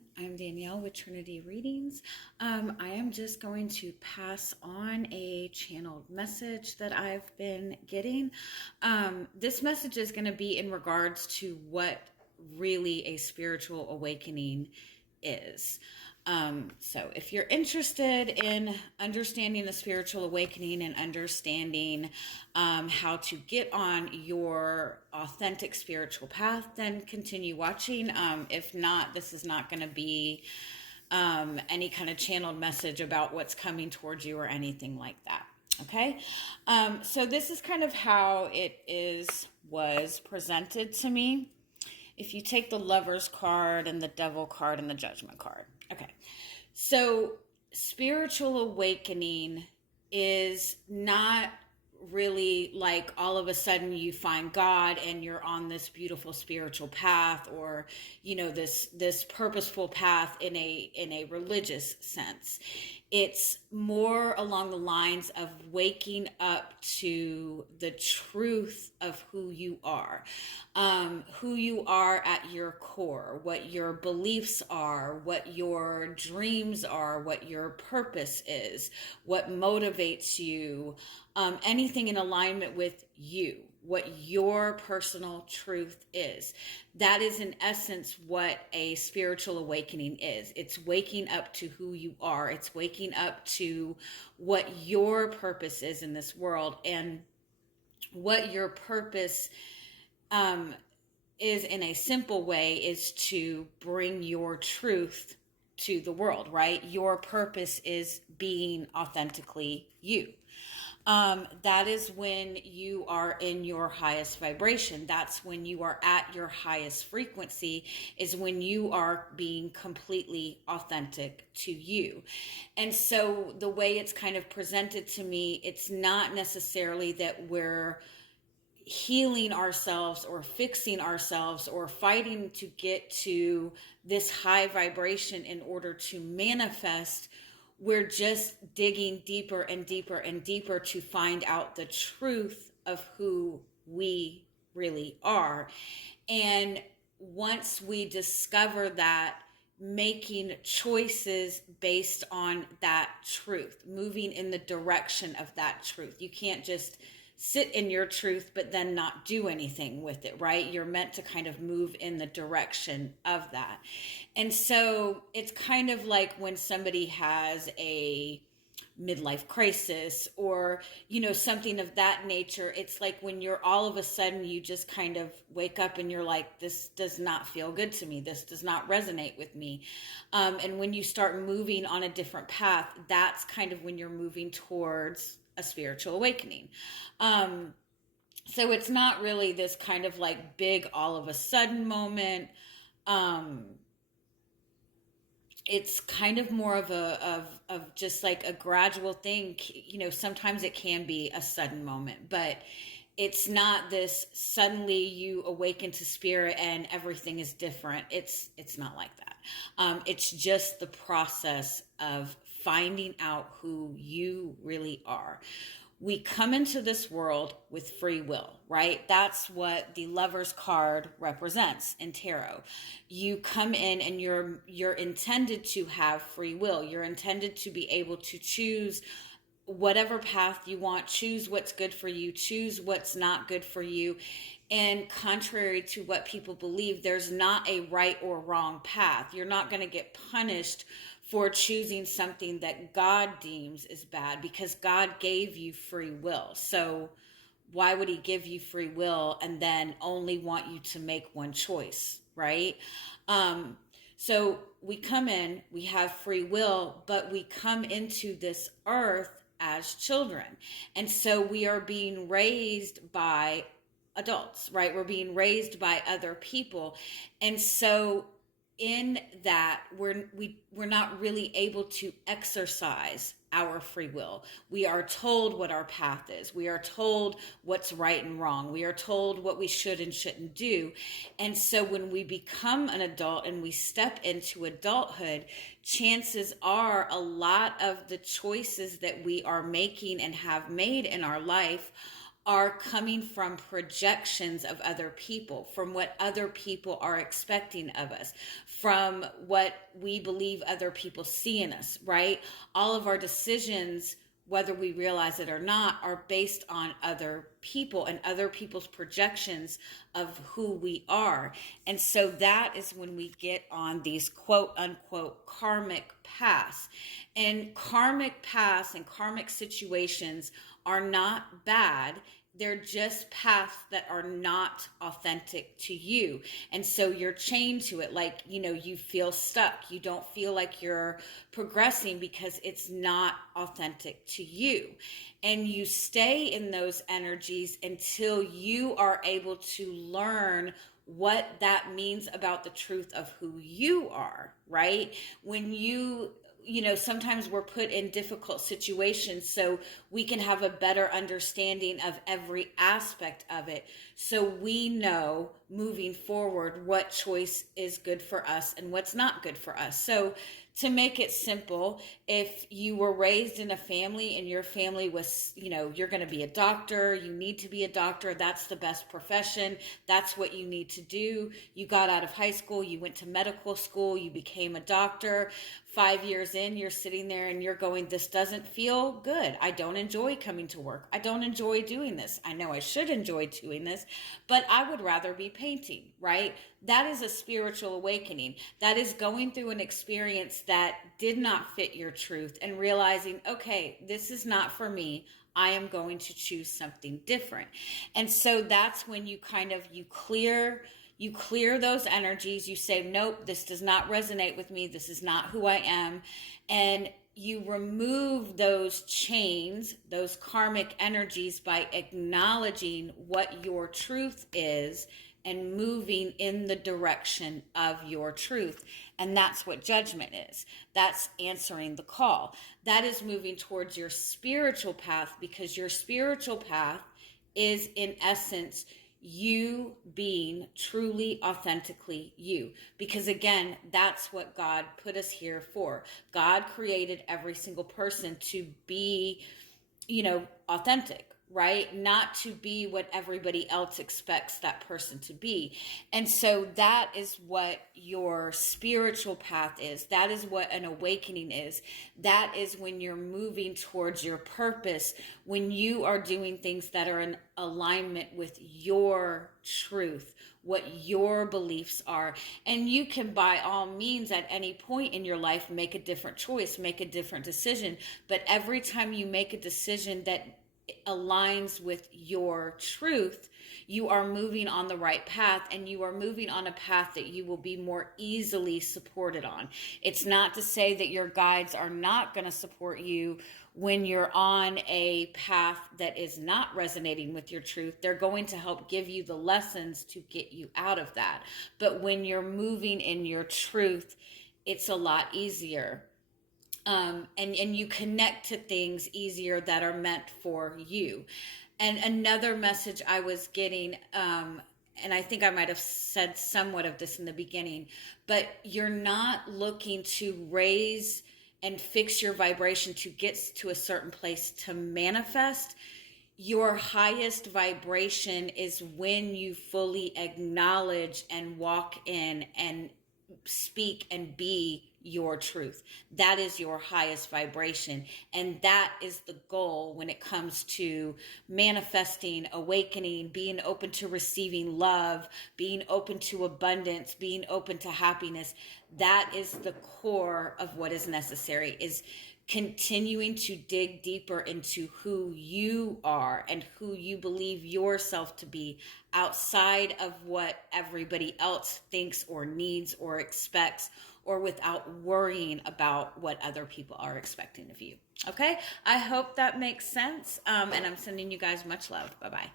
everyone. I'm Danielle with Trinity Readings. I am just going to pass on a channeled message that I've been getting. This message is going to be in regards to what really a spiritual awakening is. So if you're interested in understanding the spiritual awakening and understanding how to get on your authentic spiritual path, then continue watching. If not, this is not going to be any kind of channeled message about what's coming towards you or anything like that. Okay, so this is kind of how was presented to me. If you take the Lover's card and the Devil card and the Judgment card. Okay, so spiritual awakening is not really like all of a sudden you find God and you're on this beautiful spiritual path, or this purposeful path in a religious sense. It's more along the lines of waking up to the truth of who you are at your core, what your beliefs are, what your dreams are, what your purpose is, what motivates you, anything in alignment with you, what your personal truth is. That is in essence what a spiritual awakening is. It's waking up to who you are. It's waking up to what your purpose is in this world, and what your purpose is in a simple way is to bring your truth to the world, right? Your purpose is being authentically you. That is when you are in your highest vibration. That's when you are at your highest frequency, is when you are being completely authentic to you. And so the way it's kind of presented to me, it's not necessarily that we're healing ourselves or fixing ourselves or fighting to get to this high vibration in order to manifest. We're just digging deeper and deeper and deeper to find out the truth of who we really are. And once we discover that, making choices based on that truth, moving in the direction of that truth. You can't just sit in your truth but then not do anything with it, right? You're meant to kind of move in the direction of that. And so it's kind of like when somebody has a midlife crisis or something of that nature. It's like when you're all of a sudden you just kind of wake up and you're like, this does not feel good to me, this does not resonate with me. And when you start moving on a different path, that's kind of when you're moving towards a spiritual awakening. So it's not really this kind of like big all of a sudden moment. It's kind of more of just like a gradual thing. Sometimes it can be a sudden moment, but it's not this suddenly you awaken to spirit and everything is different. It's not like that. It's just the process of finding out who you really are. We come into this world with free will, right? That's what the Lover's card represents in tarot. You come in and you're intended to have free will. You're intended to be able to choose whatever path you want, choose what's good for you, choose what's not good for you. And contrary to what people believe, there's not a right or wrong path. You're not going to get punished for choosing something that God deems is bad, because God gave you free will. So why would he give you free will and then only want you to make one choice, right? So we come in, we have free will, but we come into this earth as children. And so we are being raised by adults, right? We're being raised by other people. And so in that, we're not really able to exercise our free will. We are told what our path is. We are told what's right and wrong. We are told what we should and shouldn't do. And so when we become an adult and we step into adulthood, chances are a lot of the choices that we are making and have made in our life are coming from projections of other people, from what other people are expecting of us, from what we believe other people see in us, right? All of our decisions, whether we realize it or not, are based on other people and other people's projections of who we are. And so that is when we get on these quote unquote karmic paths. And karmic paths and karmic situations are not bad. They're just paths that are not authentic to you. And so you're chained to it. Like, you feel stuck. You don't feel like you're progressing because it's not authentic to you. And you stay in those energies until you are able to learn what that means about the truth of who you are, right? When sometimes we're put in difficult situations so we can have a better understanding of every aspect of it. So we know moving forward what choice is good for us and what's not good for us. So to make it simple, if you were raised in a family and your family was, you're going to be a doctor, you need to be a doctor, that's the best profession, that's what you need to do. You got out of high school, you went to medical school, you became a doctor. 5 years in, you're sitting there and you're going, this doesn't feel good. I don't enjoy coming to work. I don't enjoy doing this. I know I should enjoy doing this, but I would rather be painting, right? That is a spiritual awakening. That is going through an experience that did not fit your truth and realizing, okay, this is not for me. I am going to choose something different. And so that's when you clear those energies. You say, nope, this does not resonate with me. This is not who I am. And you remove those chains, those karmic energies, by acknowledging what your truth is and moving in the direction of your truth. And that's what judgment is. That's answering the call. That is moving towards your spiritual path, because your spiritual path is, in essence, you being truly, authentically you. Because again, that's what God put us here for. God created every single person to be, authentic, right? Not to be what everybody else expects that person to be. And so that is what your spiritual path is. That is what an awakening is. That is when you're moving towards your purpose, when you are doing things that are in alignment with your truth, what your beliefs are. And you can, by all means, at any point in your life, make a different choice, make a different decision. But every time you make a decision that aligns with your truth, you are moving on the right path, and you are moving on a path that you will be more easily supported on. It's not to say that your guides are not going to support you when you're on a path that is not resonating with your truth. They're going to help give you the lessons to get you out of that. But when you're moving in your truth, it's a lot easier. And you connect to things easier that are meant for you. And another message I was getting, and I think I might have said somewhat of this in the beginning, but you're not looking to raise and fix your vibration to get to a certain place to manifest. Your highest vibration is when you fully acknowledge and walk in and speak and be your truth. That is your highest vibration. And that is the goal when it comes to manifesting, awakening, being open to receiving love, being open to abundance, being open to happiness. That is the core of what is necessary, is continuing to dig deeper into who you are and who you believe yourself to be, outside of what everybody else thinks or needs or expects, or without worrying about what other people are expecting of you. Okay? I hope that makes sense. And I'm sending you guys much love. Bye-bye.